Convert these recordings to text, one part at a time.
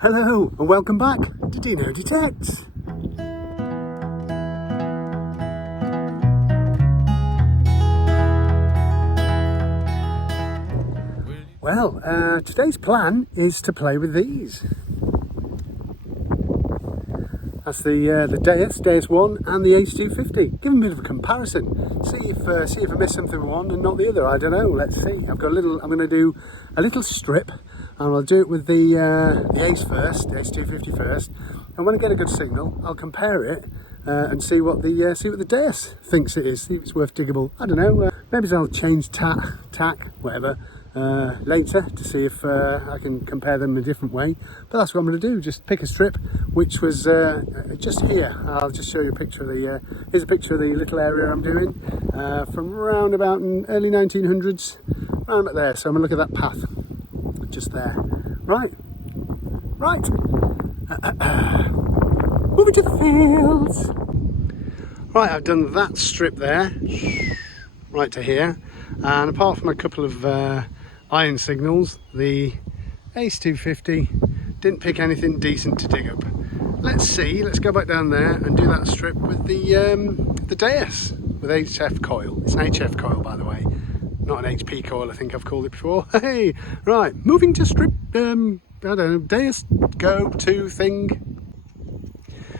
Hello and welcome back to Deano Detects. Well, today's plan is to play with these. That's the Deus 1 and the H250. Give them a bit of a comparison. See if I miss something with one and not the other. I don't know. Let's see. I'm going to do a little strip, and I'll do it with the Ace first, the H250 first. And when I get a good signal, I'll compare it and see what the Deus thinks it is. See if it's worth diggable. I don't know. Maybe I'll change tack, whatever. Later to see if I can compare them in a different way, but that's what I'm going to do. Just pick a strip which was just here. I'll just show you a picture of the here's a picture of the little area I'm doing from around about in early 1900s, around about there. So I'm going to look at that path just there. Right moving to the fields. Right, I've done that strip there right to here, and apart from a couple of iron signals, the Ace 250 didn't pick anything decent to dig up. Let's go back down there and do that strip with the Deus with HF Coil. It's an HF Coil, by the way, not an HP coil. I think I've called it before. Hey, right, moving to strip I don't know, Deus go to thing.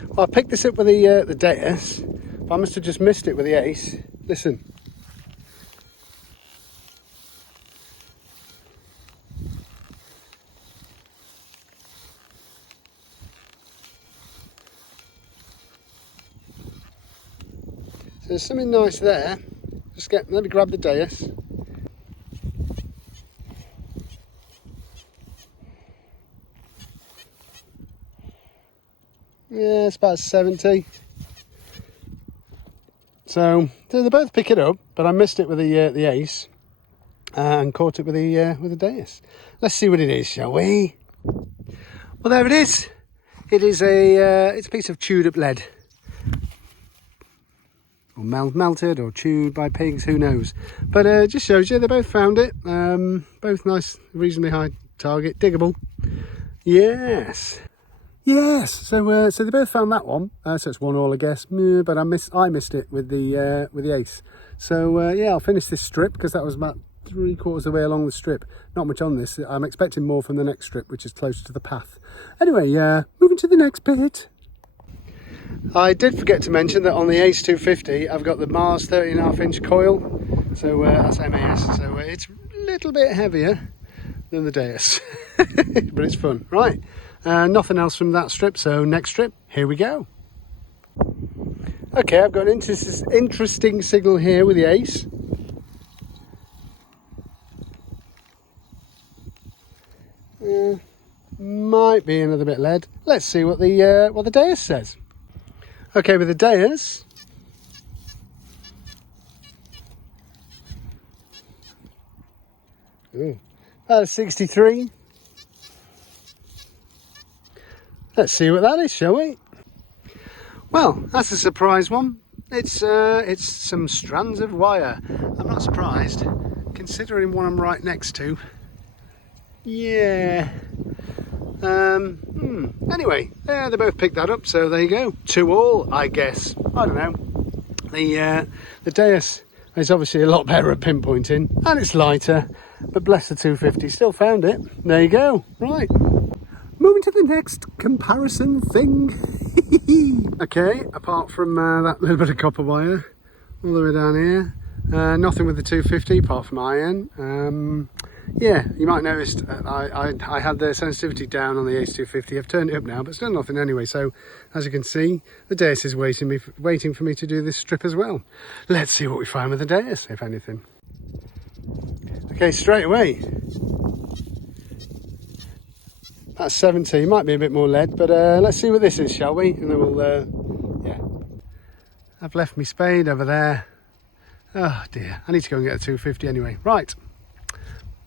Well, I picked this up with the Deus, but I must have just missed it with the Ace. Listen. There's something nice there. Let me grab the Deus. Yeah, it's about 70. So they both pick it up, but I missed it with the Ace and caught it with the Deus. Let's see what it is, shall we? Well, there it is. It is it's a piece of chewed up lead. Or melted or chewed by pigs, who knows. But it just shows you they both found it. Both nice, reasonably high target, diggable. Yes. So they both found that one. So it's 1-1, I guess. But I missed it with the Ace. So yeah, I'll finish this strip because that was about 3/4 of the way along the strip. Not much on this. I'm expecting more from the next strip, which is closer to the path. Anyway, moving to the next bit. I did forget to mention that on the Ace 250 I've got the Mars 13.5-inch coil, so that's MAS, so it's a little bit heavier than the Deus, but it's fun. Right, nothing else from that strip, so next strip, here we go. Okay, I've got an interesting signal here with the Ace. Might be another bit lead. Let's see what the Deus says. Okay, with the Deus, about 63. Let's see what that is, shall we? Well, that's a surprise one. It's some strands of wire. I'm not surprised, considering what I'm right next to. Yeah. Anyway, they both picked that up, so there you go. 2-2, I guess. I don't know. The Deus is obviously a lot better at pinpointing, and it's lighter, but bless the 250, still found it. There you go. Right. Moving to the next comparison thing. Okay, apart from that little bit of copper wire, all the way down here, nothing with the 250 apart from iron. Yeah, you might notice I had the sensitivity down on the H250. I've turned it up now, but still nothing anyway. So, as you can see, the Deus is waiting for me to do this strip as well. Let's see what we find with the Deus, if anything. Okay, straight away. That's 70. Might be a bit more lead, but let's see what this is, shall we? And then we'll, yeah. I've left my spade over there. Oh dear, I need to go and get a 250 anyway. Right.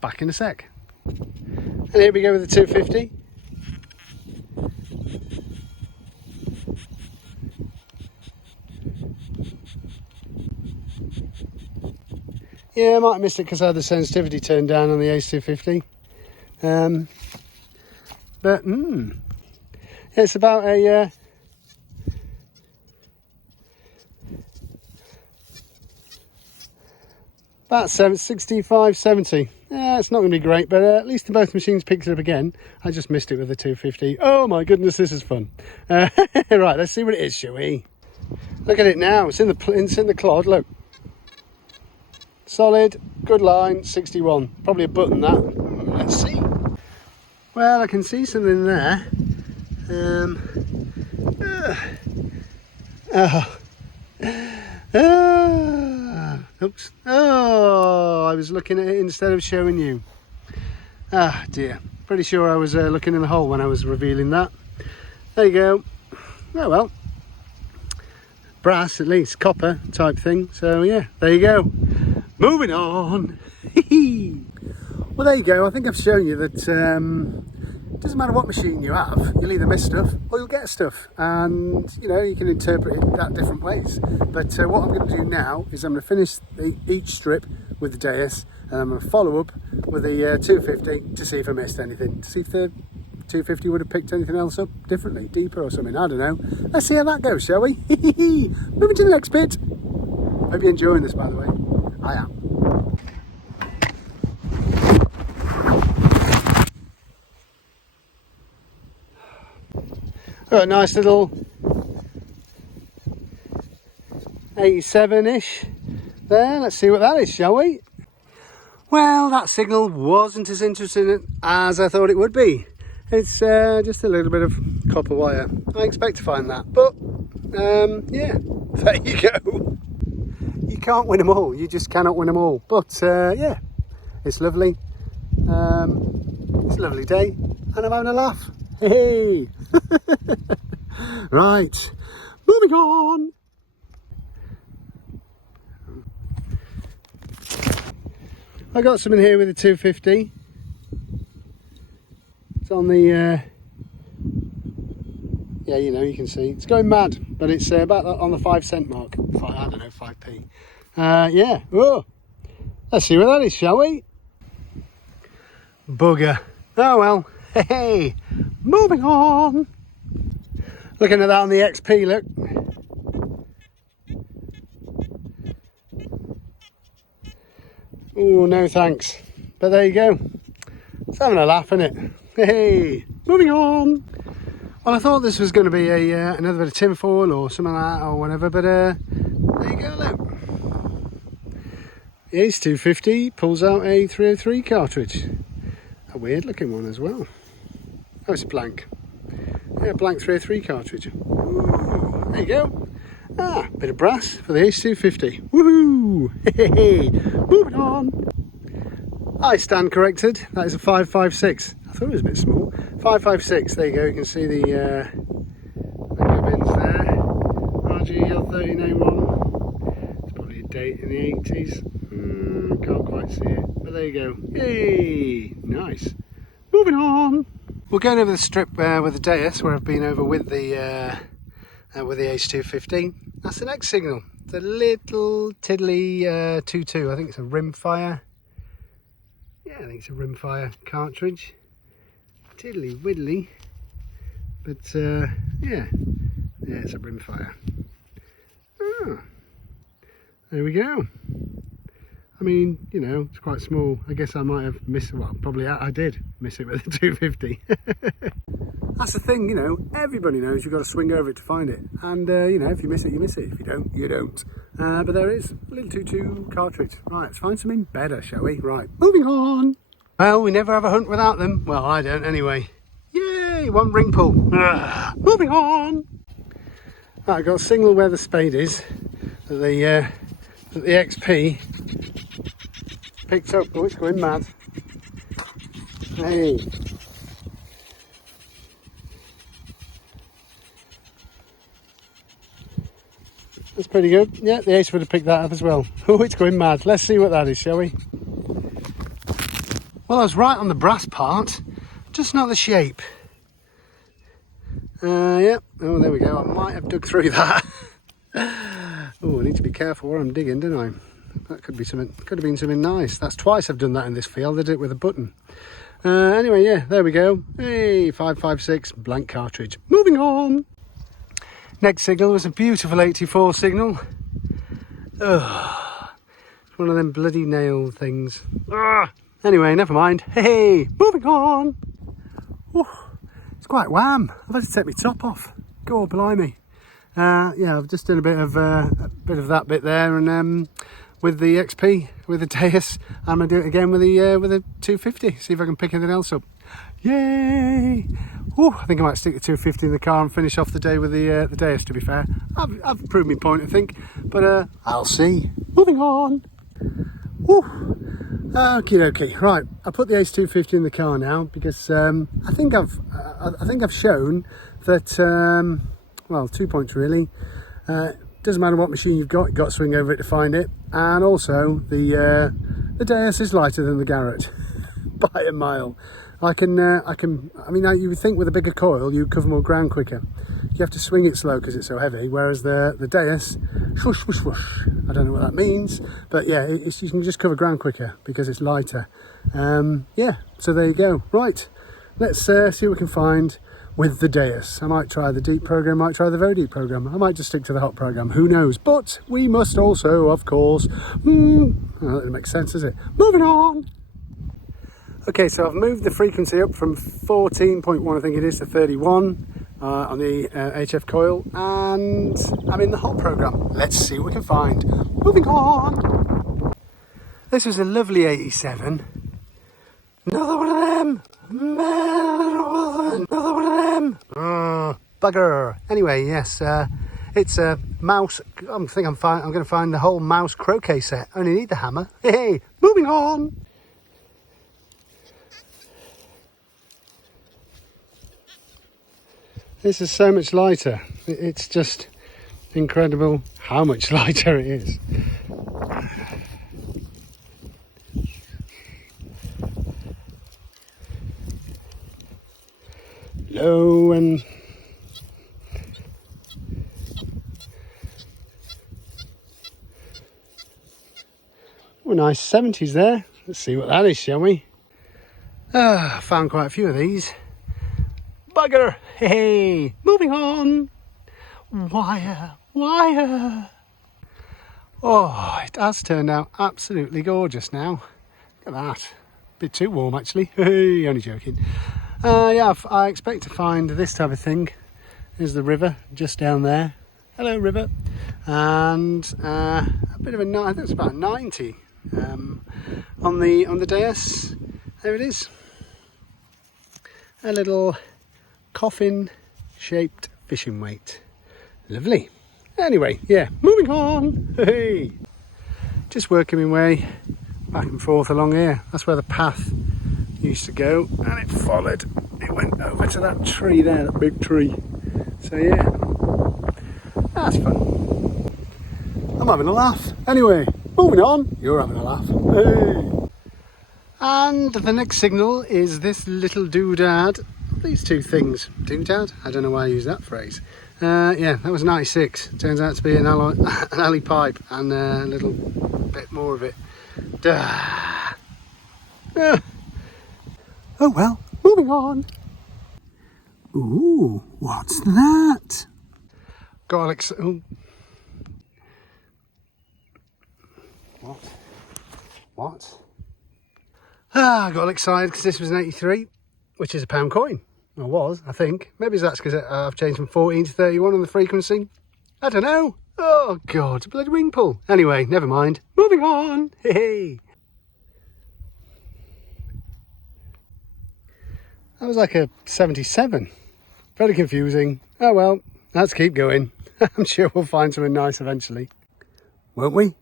Back in a sec. And here we go with the 250. Yeah, I might have missed it because I had the sensitivity turned down on the H250. but it's about a about 65, 70. Yeah, it's not going to be great, but at least both machines picked it up again. I just missed it with the 250. Oh my goodness, this is fun. Right, let's see what it is, shall we? Look at it now. It's in the clod. Look, solid, good line, 61. Probably a button that. Let's see. Well, I can see something there. Oops. Oh, I was looking at it instead of showing you. Ah, dear. Pretty sure I was looking in the hole when I was revealing that. There you go. Oh well. Brass, at least. Copper type thing. So, yeah, there you go. Moving on. Well, there you go. I think I've shown you that it doesn't matter what machine you have, you'll either miss stuff or you'll get stuff, and you know, you can interpret it that different ways. But what I'm going to do now is I'm going to finish each strip with the Deus, and I'm going to follow up with the 250 to see if I missed anything, to see if the 250 would have picked anything else up differently, deeper or something. I don't know. Let's see how that goes, shall we? Moving to the next bit. Hope you're enjoying this, by the way. I am. Got a nice little 87-ish there. Let's see what that is, shall we? Well, that signal wasn't as interesting as I thought it would be. It's just a little bit of copper wire. I expect to find that, but yeah, there you go. You can't win them all. You just cannot win them all. But yeah, it's lovely. It's a lovely day, and I'm having a laugh. Hey! Right, moving on. I got some in here with the 250. It's on the yeah, you know, you can see it's going mad, but it's about on the 5 cent mark. I don't know, 5p. Yeah. Oh, let's see what that is, shall we? Bugger. Oh well. Hey, moving on. Looking at that on the XP, look. Oh, no thanks. But there you go. It's having a laugh, isn't it? Hey, moving on. Well, I thought this was going to be a another bit of tinfoil or something like that or whatever, but there you go, look. The Ace 250 pulls out a 303 cartridge. A weird looking one as well. Oh, it's a blank. Yeah, blank 303 cartridge. Ooh, there you go. Ah, bit of brass for the Ace 250. Woohoo! Hey, moving on. I stand corrected. That is a 556. I thought it was a bit small. 556. There you go. You can see the bins there. RGL1301. It's probably a date in the 80s. Can't quite see it, but there you go. Yay! Nice. Moving on. We're going over the strip with the Deus, where I've been over with the Ace 250. That's the next signal. The little tiddly 22. I think it's a rimfire. Yeah, I think it's a rimfire cartridge. Tiddly widdly, but yeah, it's a rimfire. Ah, there we go. I mean, you know, it's quite small. I guess I might have missed it. Well, probably I did miss it with the 250. That's the thing, you know, everybody knows you've got to swing over it to find it. And, you know, if you miss it, you miss it. If you don't, you don't. But there is a little 22 cartridge. Right, let's find something better, shall we? Right, moving on. Well, we never have a hunt without them. Well, I don't anyway. Yay, one ring pull. Moving on. Right, I've got a signal where the spade is. The XP picked up. Oh, it's going mad. Hey. That's pretty good. Yeah, the Ace would have picked that up as well. Oh, it's going mad. Let's see what that is, shall we? Well, I was right on the brass part, just not the shape. Yeah. Oh, there we go. I might have dug through that. Oh, I need to be careful where I'm digging, don't I? That could be something. Could have been something nice. That's twice I've done that in this field. I did it with a button. Anyway, yeah, there we go. Hey, 556 blank cartridge. Moving on. Next signal was a beautiful 84 signal. Ugh, it's one of them bloody nail things. Ugh. Anyway, never mind. Hey, moving on. Ooh, it's quite wham. I've had to take my top off. God blimey. Yeah, I've just done a bit of that bit there, and with the XP, with the Deus, I'm gonna do it again with the 250. See if I can pick anything else up. Yay! Ooh, I think I might stick the 250 in the car and finish off the day with the Deus. To be fair, I've proved my point, I think, but I'll see. Moving on. Woo. Okie dokie. Right, I put the Ace 250 in the car now because I think I've shown that. Well, 2 points really. Doesn't matter what machine you've got to swing over it to find it, and also the Deus is lighter than the Garrett by a mile. I mean, you would think with a bigger coil you cover more ground quicker. You have to swing it slow because it's so heavy, whereas the Deus, swoosh, swoosh, swoosh. I don't know what that means, but yeah, you can just cover ground quicker because it's lighter. Yeah, so there you go. Right, let's see what we can find with the Deus. I might try the deep program, might try the very deep program. I might just stick to the hot program, who knows? But we must also, of course, well, that doesn't make sense, does it? Moving on. Okay, so I've moved the frequency up from 14.1, I think it is, to 31 on the HF coil, and I'm in the hot program. Let's see what we can find. Moving on. This was a lovely 87. Another one of them. Another one of them. Bugger. Anyway, yes, it's a mouse. I'm going to find the whole mouse croquet set. I only need the hammer. Hey, moving on. This is so much lighter. It's just incredible how much lighter it is. Low and oh, nice 70s there. Let's see what that is, shall we? I found quite a few of these. Bugger! Hey, moving on. Wire. Oh, it has turned out absolutely gorgeous now. Look at that. A bit too warm actually. Hey, only joking. Yeah, I expect to find this type of thing. There's the river just down there. Hello, river. And a bit of a, I think it's about 90 on the Deus. There it is. A little coffin-shaped fishing weight. Lovely. Anyway, yeah, moving on. Hey, just working my way back and forth along here. That's where the path used to go, and it followed. It went over to that tree there, that big tree. So yeah, that's fun. I'm having a laugh. Anyway, moving on. You're having a laugh. Hey. And the next signal is this little doodad. These two things. Doodad? I don't know why I use that phrase. Yeah, that was 96. Turns out to be an alley pipe and a little bit more of it. Oh well, moving on. Ooh, what's that? Garlic. Oh. What? I got excited because this was an 83, which is a £1 coin. Or was, I think. Maybe that's because I've changed from 14 to 31 on the frequency. I don't know. Oh, God, bloody wing pull. Anyway, never mind. Moving on. Hey. That was like a 77. Very confusing. Oh, well, let's keep going. I'm sure we'll find something nice eventually. Won't we?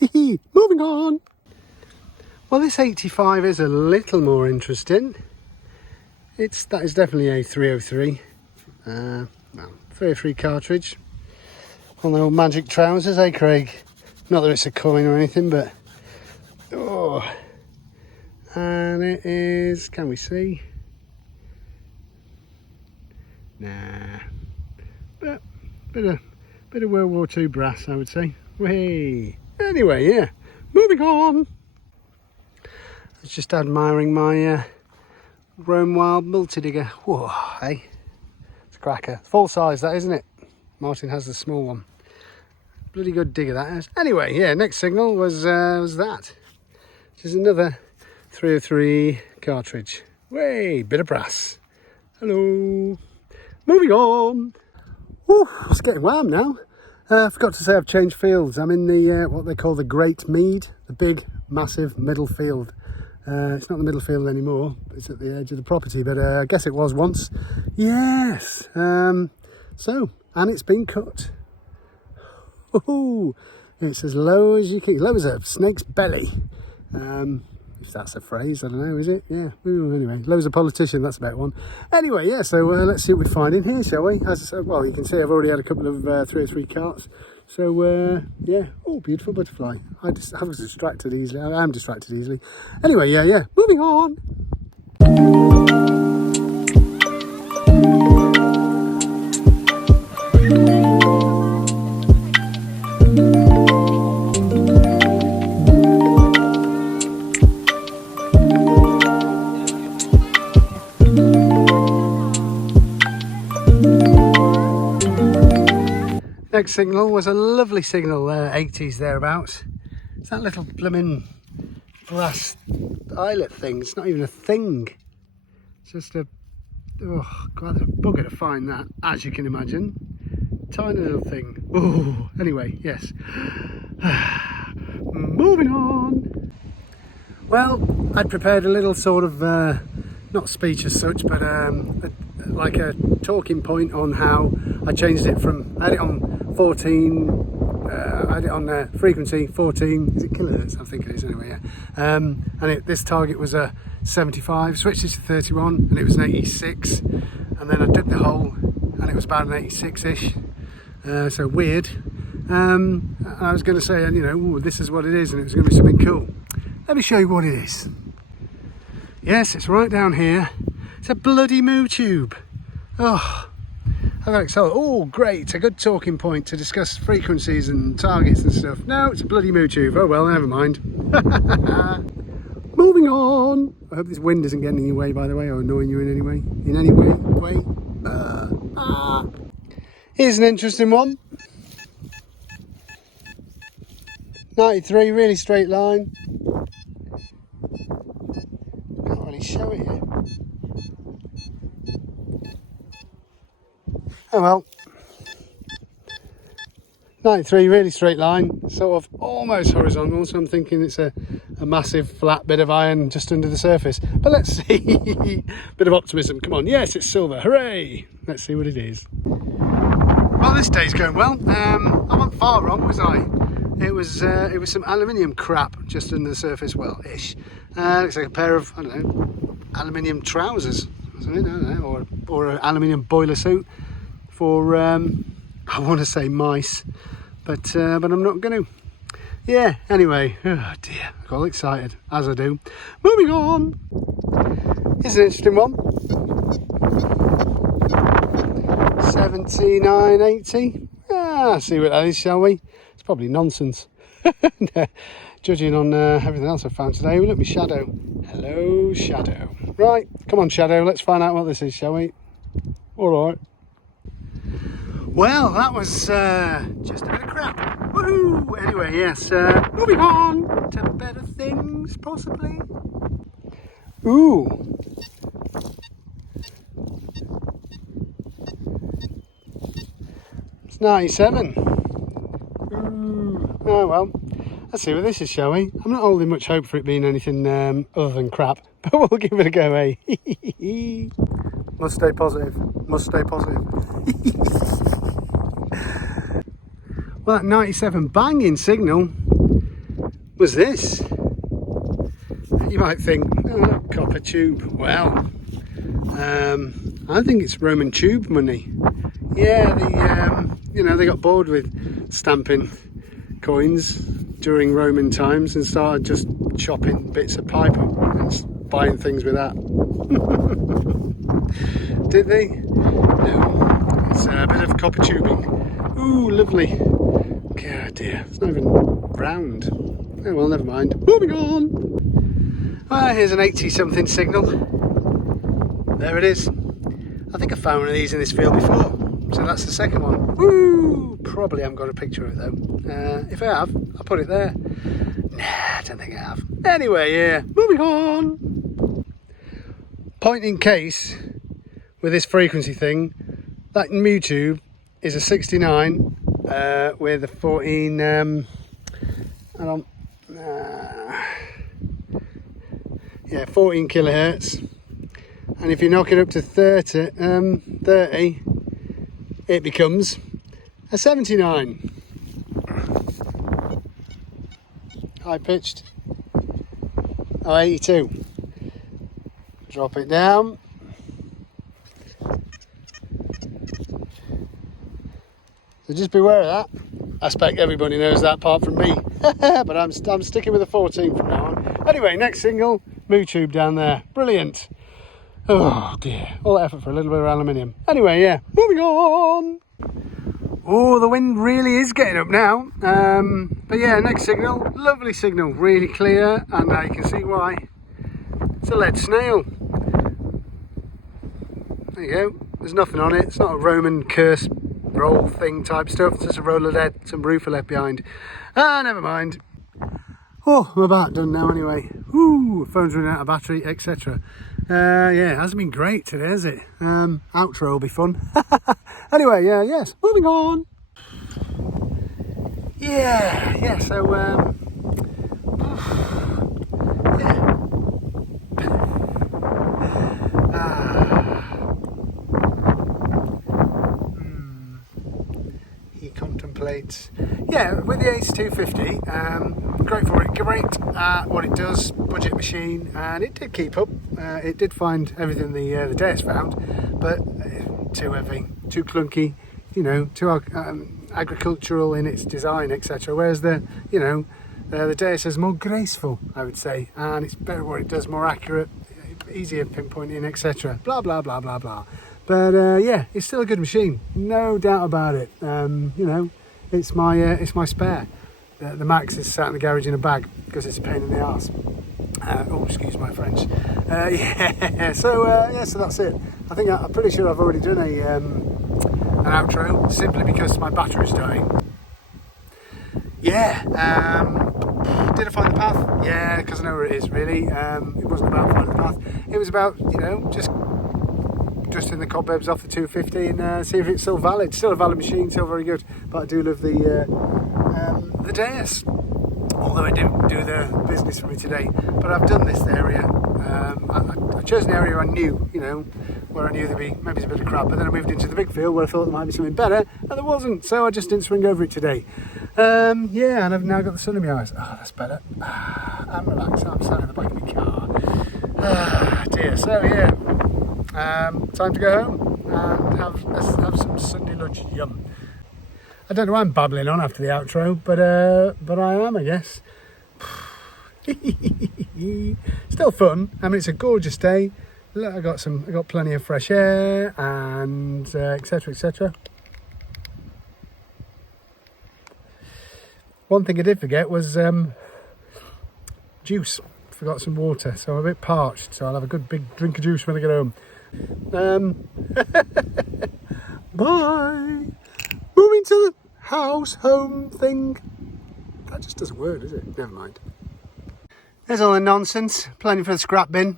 Moving on. Well, this 85 is a little more interesting. That is definitely a 303. Well, 303 cartridge. On the old magic trousers, eh, Craig? Not that it's a coin or anything, but... Oh. And it is... Can we see? Nah. But bit of World War II brass, I would say. Whee! Anyway, yeah. Moving on. was just admiring my Rome Wild multi-digger. Whoa, hey, it's a cracker. Full size that, isn't it? Martin has the small one. Bloody good digger that is. Anyway, yeah, next signal was that. Which is another 303 cartridge. Way, bit of brass. Hello. Moving on. Whew, it's getting warm now. I forgot to say I've changed fields. I'm in the what they call the Great Mead, the big, massive middle field. It's not the middle field anymore. It's at the edge of the property, but I guess it was once. Yes. So, and it's been cut. Ooh, it's as low as you can, low as a snake's belly. If that's a phrase, I don't know, is it? Yeah. Ooh, anyway, low as a politician, that's about one. Anyway, yeah, so let's see what we find in here, shall we? As I said, well, you can see I've already had a couple of 303 carts. So, yeah. Oh, beautiful butterfly. I was distracted easily. I am distracted easily. Anyway, yeah. Moving on. Next signal was a lovely signal, 80s thereabouts. It's that little blooming brass eyelet thing. It's not even a thing. It's just a, oh god, a bugger to find that, as you can imagine. Tiny little thing. Oh, anyway, yes. Moving on. Well, I'd prepared a little sort of, not speech as such, but like a talking point on how I changed it from, I had it on 14, I had it on frequency 14, is it kilohertz? I think it is anyway, yeah. And this target was a 75, switched it to 31 and it was an 86, and then I did the hole and it was about an 86-ish, so weird. I was going to say, you know, ooh, this is what it is, and it was going to be something cool. Let me show you what it is. Yes, it's right down here. It's a bloody moo tube. Oh, oh, great, a good talking point to discuss frequencies and targets and stuff. No, it's a bloody moo tube. Oh well, never mind. Moving on. I hope this wind isn't getting in your way, by the way, or annoying you in any way. In any way. Here's an interesting one. 93, really straight line. Can't really show it here. Oh well. 93, really straight line, sort of almost horizontal, so I'm thinking it's a massive flat bit of iron just under the surface. But let's see. Bit of optimism, come on. Yes, it's silver, hooray! Let's see what it is. Well, this day's going well. I wasn't far wrong, was I? It was some aluminium crap just under the surface, well, ish. Looks like a pair of, I don't know, aluminium trousers, I don't know, or an aluminium boiler suit for, I want to say mice, but I'm not going to. Yeah, anyway, oh dear, I got all excited, as I do. Moving on. Here's an interesting one. 79.80. See what that is, shall we? It's probably nonsense. Judging on everything else I've found today. Look, my shadow. Hello, shadow. Right, come on, shadow. Let's find out what this is, shall we? All right. Well, that was just a bit of crap. Woohoo! Anyway, yes. Moving on to better things, possibly. Ooh. It's 97. Ooh. Oh well. Let's see what this is, shall we? I'm not holding much hope for it being anything other than crap, but we'll give it a go, eh? Must stay positive. Must stay positive. Well, that 97 banging signal was this. You might think, oh, copper tube. Well, I think it's Roman tube money. Yeah, you know, they got bored with stamping coins during Roman times and started just chopping bits of pipe up and buying things with that. Did they? No. It's a bit of copper tubing. Ooh, lovely. God dear, it's not even round. Oh well, never mind. Moving on. Well, here's an 80 something signal. There it is. I think I found one of these in this field before, so that's the second one. Woo! Probably haven't got a picture of it though. If I have, I'll put it there. Nah, I don't think I have. Anyway, yeah, moving on. Point in case with this frequency thing, that Mewtube is a 69 with a 14. Hang on. Yeah, 14 kilohertz. And if you knock it up to 30, it becomes a 79. High pitched. Oh, 82. Drop it down. So just beware of that. I expect everybody knows that apart from me. But I'm sticking with a 14 from now on. Anyway, next single, Mewtube down there. Brilliant. Oh dear, all that effort for a little bit of aluminium. Anyway, yeah, moving on. Oh, the wind really is getting up now. But yeah, next signal, lovely signal, really clear, and now you can see why. It's a lead snail. There you go, there's nothing on it. It's not a Roman curse roll thing type stuff. It's just a roll of lead, some roofer left behind. Never mind. Oh, I'm about done now anyway. Woo, phone's running out of battery, etc. Yeah, it hasn't been great today, has it? Outro will be fun. Anyway, yes, moving on. Yeah, so, yeah. He contemplates. Yeah, with the Ace 250, great for it, great at what it does, budget machine, and it did keep up. It did find everything the Deus found, but too heavy, too clunky, you know, too agricultural in its design, etc. Whereas the Deus is more graceful, I would say, and it's better what it does, more accurate, easier pinpointing, etc. Blah blah blah blah blah. But yeah, it's still a good machine, no doubt about it. You know, it's my spare. The Max is sat in the garage in a bag because it's a pain in the arse. Oh, excuse my French. Yeah, so that's it. I think I'm pretty sure I've already done an outro simply because my battery's dying. Yeah. Did I find the path? Yeah, because I know where it is. Really, it wasn't about finding the path. It was about just in the cobwebs off the 250 and see if it's still valid. Still a valid machine, still very good. But I do love the Deus, although it didn't do the business for me today. But I've done this area. I chose an area I knew, where I knew there'd be maybe a bit of crap. But then I moved into the big field where I thought there might be something better, and there wasn't. So I just didn't swing over it today. Yeah, and I've now got the sun in my eyes. Oh, that's better. I'm relaxed. I'm sat in the back of my car. Dear. So yeah. Time to go home and have some Sunday lunch. Yum. I don't know why I'm babbling on after the outro, but I am, I guess. Still fun. I mean, it's a gorgeous day. Look, I got plenty of fresh air and etc. etc. One thing I did forget was juice. Forgot some water, so I'm a bit parched. So I'll have a good big drink of juice when I get home. Bye. Moving to the house, home thing. That just doesn't work, does it? Never mind. There's all the nonsense. Plenty for the scrap bin.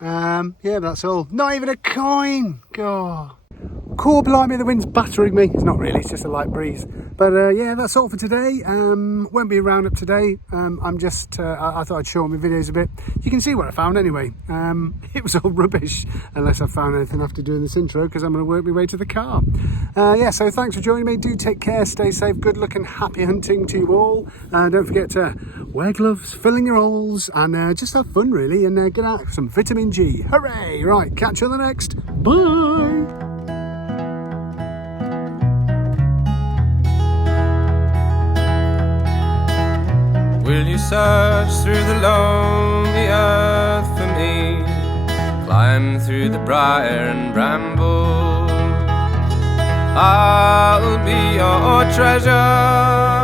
Yeah, that's all. Not even a coin. God. Core blimey, the wind's battering me. It's not really, it's just a light breeze. But yeah, that's all for today. Won't be a roundup today. I'm just, I thought I'd show my videos a bit. You can see what I found anyway. It was all rubbish, unless I found anything after doing this intro, because I'm going to work my way to the car. Yeah, so thanks for joining me. Do take care, stay safe, good luck and happy hunting to you all. Don't forget to wear gloves, fill in your holes, and just have fun really, and get out some vitamin G. Hooray! Right, catch you on the next. Bye! Will you search through the lonely earth for me? Climb through the briar and bramble. I'll be your treasure.